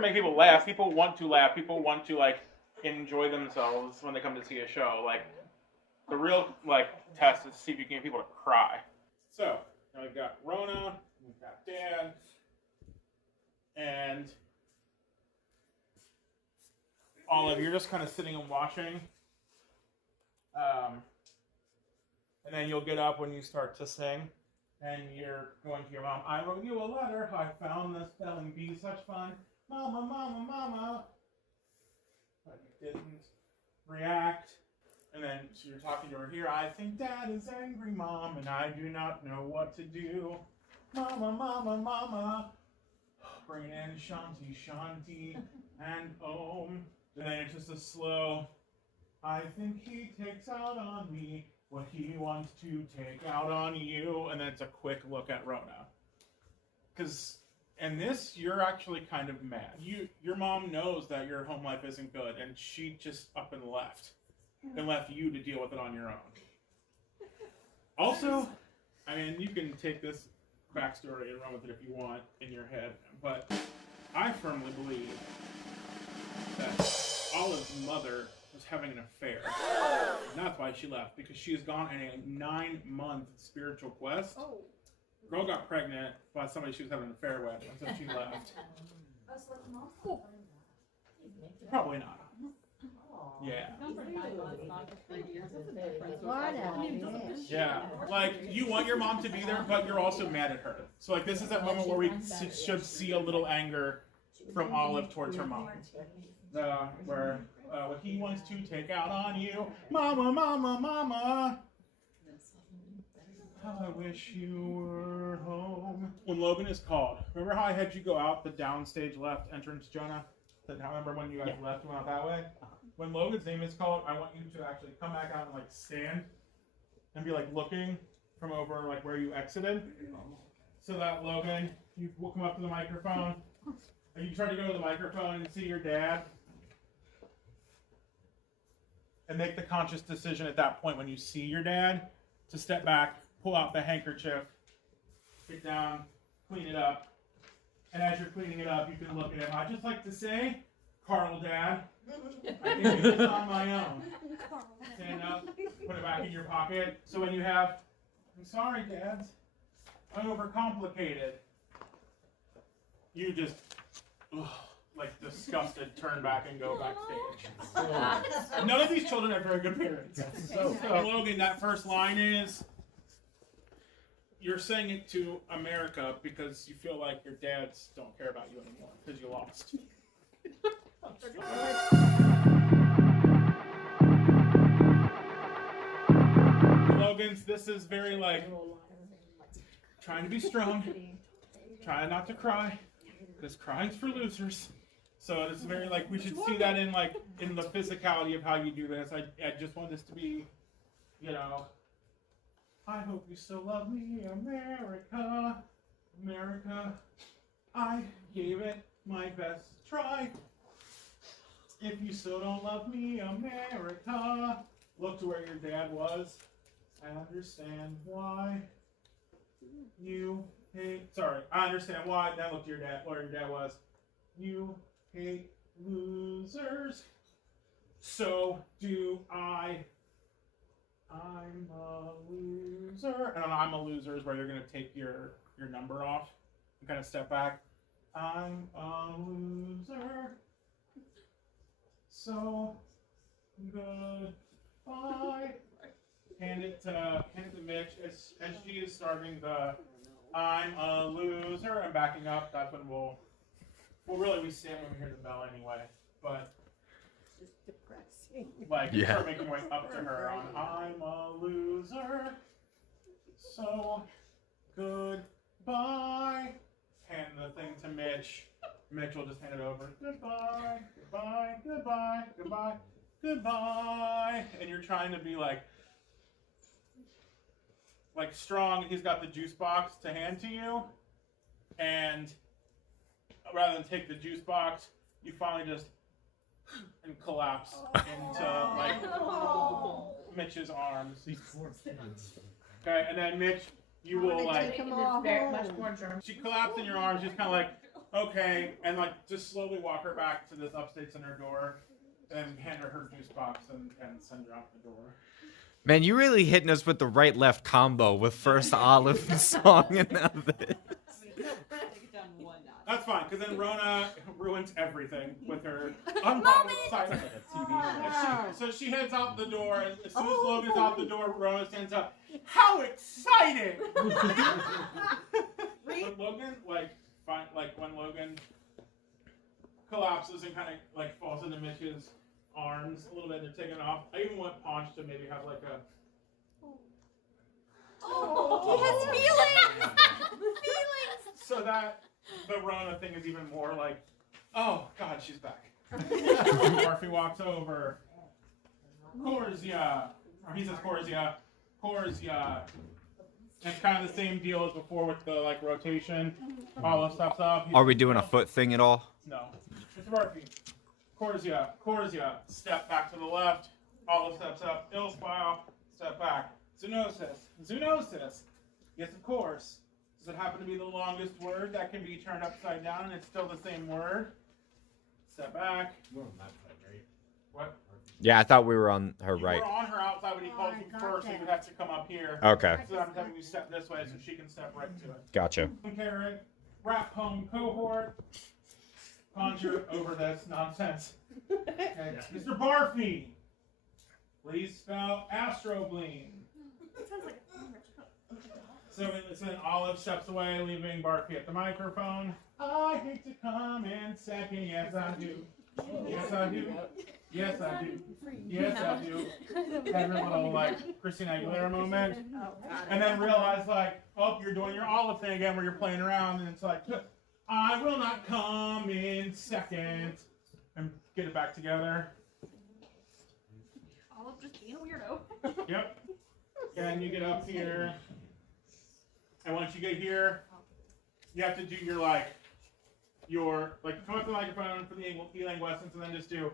to make people laugh. People want to laugh. People want to like enjoy themselves when they come to see a show. Like the real like test is to see if you can get people to cry. So now we've got Rona, we've got Dad, and Olive. You're just kind of sitting and watching. And then you'll get up when you start to sing, and you're going to your mom. I wrote you a letter. I found the spelling bee such fun. Mama, mama, mama. But you didn't react. And then so you're talking to her here. I think Dad is angry, Mom, and I do not know what to do. Mama, mama, mama. Bring in Shanti, Shanti, and Om. And then it's just a slow. I think he takes out on me what he wants to take out on you, and then it's a quick look at Rona. Because in this, you're actually kind of mad. Your mom knows that your home life isn't good, and she just up and left you to deal with it on your own. Also, I mean, you can take this backstory and run with it if you want in your head, but I firmly believe that Olive's mother was having an affair. And that's why she left, because she has gone on a 9-month spiritual quest. Girl got pregnant by somebody she was having an affair with, and so she left. Probably not. Yeah. Yeah. Like, you want your mom to be there, but you're also mad at her. So, like, this is that moment where we should see a little anger from Olive towards her mom. Where what he wants to take out on you. Mama, mama, mama. How I wish you were home. When Logan is called, remember how I had you go out the downstage left entrance, Jonah? Remember when you guys left and went out that way? When Logan's name is called, I want you to actually come back out and like stand and be like looking from over like where you exited. So that Logan, you will come up to the microphone. And you try to go to the microphone and see your dad. And make the conscious decision at that point when you see your dad to step back, pull out the handkerchief, get down, clean it up. And as you're cleaning it up, you can look at him. I just like to say, Carl, Dad, I can do this on my own. Stand up, put it back in your pocket. So when you have, I'm sorry, Dad, I overcomplicated. You just, like disgusted, turn back and go backstage. None of these children have very good parents. So Logan, that first line is, you're saying it to America because you feel like your dads don't care about you anymore because you lost. Logan's, this is very like trying to be strong, trying not to cry, because crying's for losers. So it's very like we should see that in like in the physicality of how you do this. I just want this to be, you know. I hope you still love me, America, America. I gave it my best try. If you still don't love me, America. Look to where your dad was. I understand why you hate. Sorry, I understand why. Then look to your dad. Where your dad was. You hate losers. So do I. I'm a loser. And I'm a loser is where you're going to take your number off and kind of step back. I'm a loser. So goodbye. Hand it to Mitch. SG is starting the I'm a loser and backing up. That's when we'll really we stand when we hear the bell anyway. But like, start making your way up to her on I'm a loser, so goodbye. Hand the thing to Mitch. Mitch will just hand it over. Goodbye, goodbye, goodbye, goodbye, goodbye. And you're trying to be like strong. He's got the juice box to hand to you. And rather than take the juice box, you finally just and collapse into like Mitch's arms. Okay, and then Mitch, you will like. Much more germ. She collapsed in your arms, just kind of like Okay, and like just slowly walk her back to this upstate center door and hand her juice box and send her out the door. Man, you really hitting us with the right-left combo with first Olive song and now this. That's fine, because then Rona ruins everything with her unbothered silence. So she heads out the door, and as soon as Logan's out the door, Rona stands up. How exciting! When Logan, when Logan collapses and kind of like falls into Mitch's arms a little bit, they're taking off. I even want Paunch to maybe have like a. Oh, he has feelings! Feelings! So that the Rona thing is even more like, oh God, she's back. Barfy walks over. Corzia. Or he says Corzia. Corzia. And it's kind of the same deal as before with the like rotation. Olive steps up. Are we doing a foot thing at all? No. Mr. Barfy. Corzia. Corzia. Step back to the left. Olive steps up. Ilspile. Step back. Zoonosis. Zoonosis. Yes, of course. Does it happen to be the longest word that can be turned upside down and it's still the same word? Step back. We're on that side, right? What? Yeah, I thought we were on her You right. were on her outside when he called you first, so you would have to come up here. Okay, So I'm having you step this way so she can step right to it. gotcha. Carrot, rap home cohort, conjure over this nonsense. Okay. Mr. Barfy, please spell Astrobleem. So then Olive steps away, leaving Barfy at the microphone. I hate to come in second, yes I do. Yes I do. Yes I do. Yes I do. Have your little like Christina Aguilera moment. And then realize like, oh, you're doing your Olive thing again where you're playing around and it's like, I will not come in second. And get it back together. Olive just being a weirdo. Yep. And you get up here. And once you get here, you have to do your come up to the microphone for the E-Lang lessons and then just do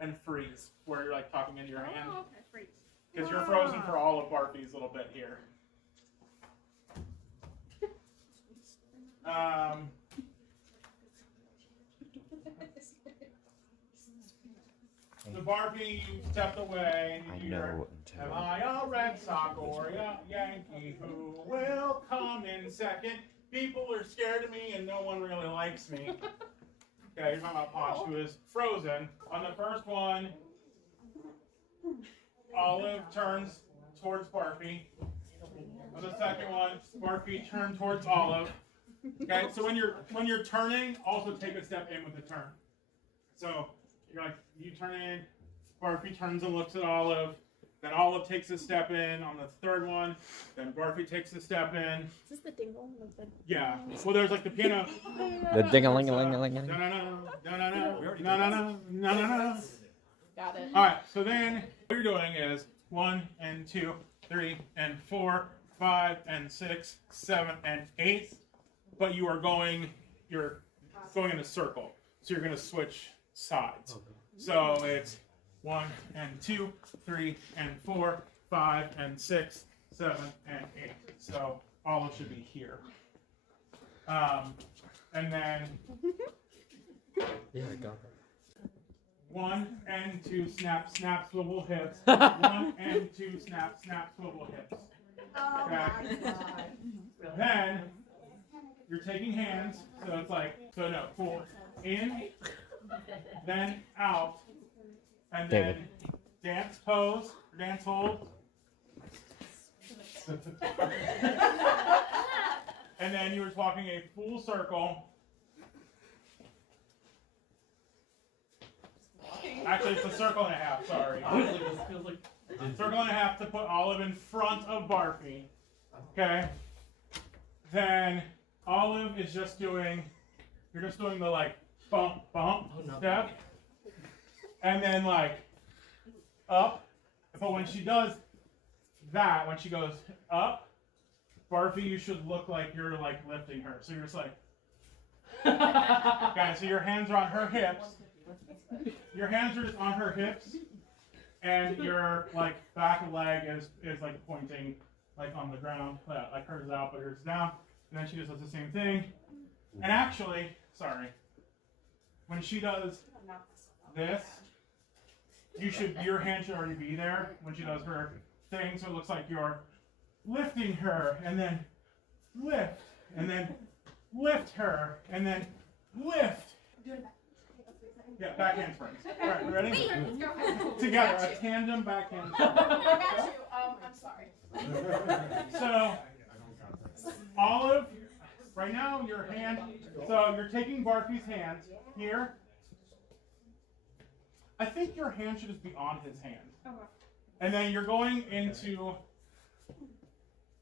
and freeze where you're like talking into your hand. Oh, okay, freeze. Because you're frozen for all of Barfy's little bit here. So Barfy, you stepped away and you hear, am I a Red Sox or a Yankee? Who will come in second? People are scared of me and no one really likes me. Okay, you're talking about Posh, who is frozen. On the first one, Olive turns towards Barfy. On the second one, Barfy turns towards Olive. Okay, so when you're turning, also take a step in with the turn. So you're like, you turn in, Barfy turns and looks at Olive. Then Olive takes a step in on the third one. Then Barfy takes a step in. Is this the dingle? Yeah. Well, there's like the piano. The ding-a-ling-a-ling-a-ling. No. Got it. All right. So then what you're doing is 1 and 2, 3 and 4, 5 and 6, 7 and 8. But you're going in a circle. So you're going to switch sides. So it's 1 and 2, 3 and 4, 5 and 6, 7 and 8. So Olive should be here. And then 1 and 2, snap, snap, swivel hips. 1 and 2, snap, snap, swivel hips. Okay. Then you're taking hands, so it's like, so no, 4 in, then out, and then dance pose, dance hold. And then you were walking a full circle. Actually, it's a circle and a half, sorry. Honestly, this feels like Circle and a half to put Olive in front of Barfy. Okay? Then Olive is just doing, you're just doing the like bump, step. And then like up. But when she does that, when she goes up, Barfy, you should look like you're like lifting her. So you're just like, okay, so your hands are on her hips. Your hands are just on her hips. And your like back leg is like pointing like on the ground. Like hers out, but hers down. And then she just does the same thing. And actually, sorry, when she does this, your hand should already be there when she does her thing, so it looks like you're lifting her, and then lift, and then lift her, and then lift. Yeah, back handsprings. All right, ready? Together, a tandem back handspring. I got you. I'm sorry. So, Olive, right now your hand, so you're taking Barfy's hands here. I think your hand should just be on his hand. And then you're going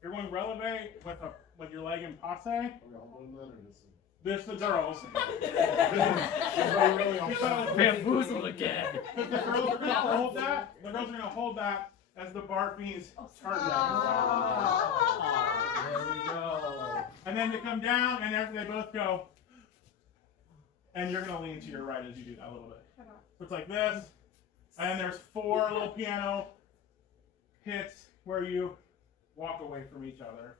releve with your leg in passe. This the girls. Bamboozled again. Because the girls are gonna hold that. The girls are gonna hold that as the Barfies turn down. There we go. And then you come down, and after they both go, and you're gonna lean to your right as you do that a little bit. So it's like this, and then there's 4 little piano hits where you walk away from each other.